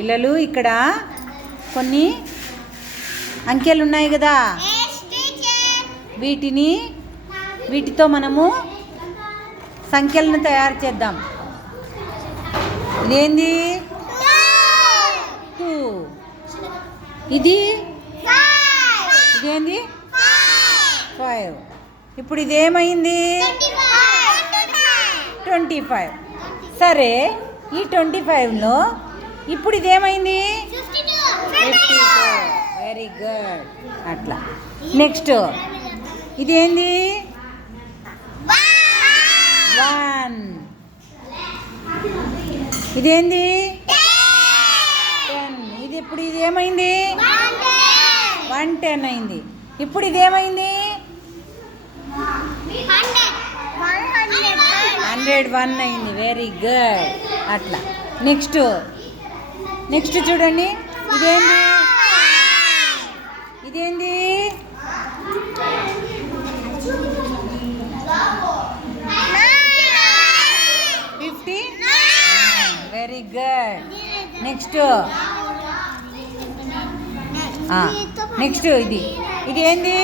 పిల్లలు ఇక్కడ కొన్ని అంకెలు ఉన్నాయి కదా, వీటితో మనము సంఖ్యలను తయారు చేద్దాం. ఇదేంది 2, ఇదేంది 5. ఇప్పుడు ఇదేమైంది 25. సరే, ఈ 25లో ఇప్పుడు ఇదేమైంది 52. Very good. అట్లా నెక్స్ట్ ఇదేంది 1. ఇదేంది 10. ఇది ఇప్పుడు ఇదేమైంది 110 అయింది. ఇప్పుడు ఇదేమైంది 101 అయింది. Very good. అట్లా నెక్స్ట్ చూడండి, ఇదేంది 50. Very good. నెక్స్ట్ ఇది ఏంది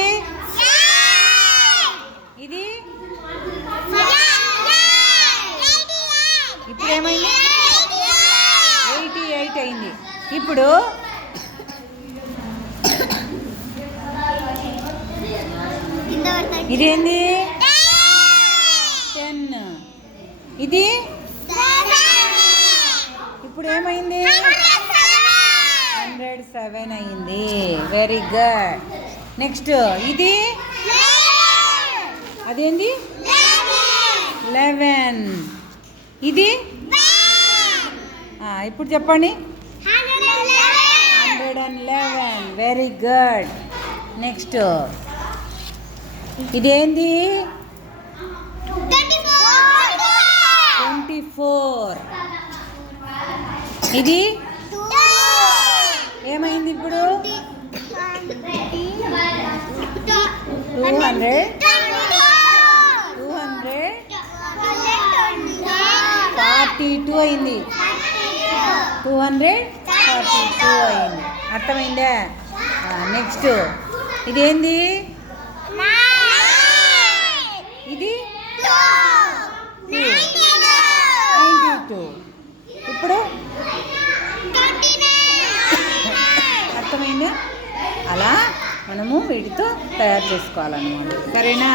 ఇది ఇప్పుడు ఏమైంది 88 అయింది. ఇప్పుడు ఇదేంది 10. ఇది ఇప్పుడు ఏమైంది 107 అయింది. Very good. నెక్స్ట్ ఇది అదేంది 11. ఇది ఇప్పుడు చెప్పండి 111. Very good. నెక్స్ట్ ఇదేంది 24. ఇది ఏమైంది ఇప్పుడు 242 అయింది. 242 అయింది. అర్థమైందా? నెక్స్ట్ ఇదేంది ఇది 92. ఇప్పుడు అర్థమైందా? అలా మనము వీటితో తయారు చేసుకోవాలన్నమాట. సరేనా?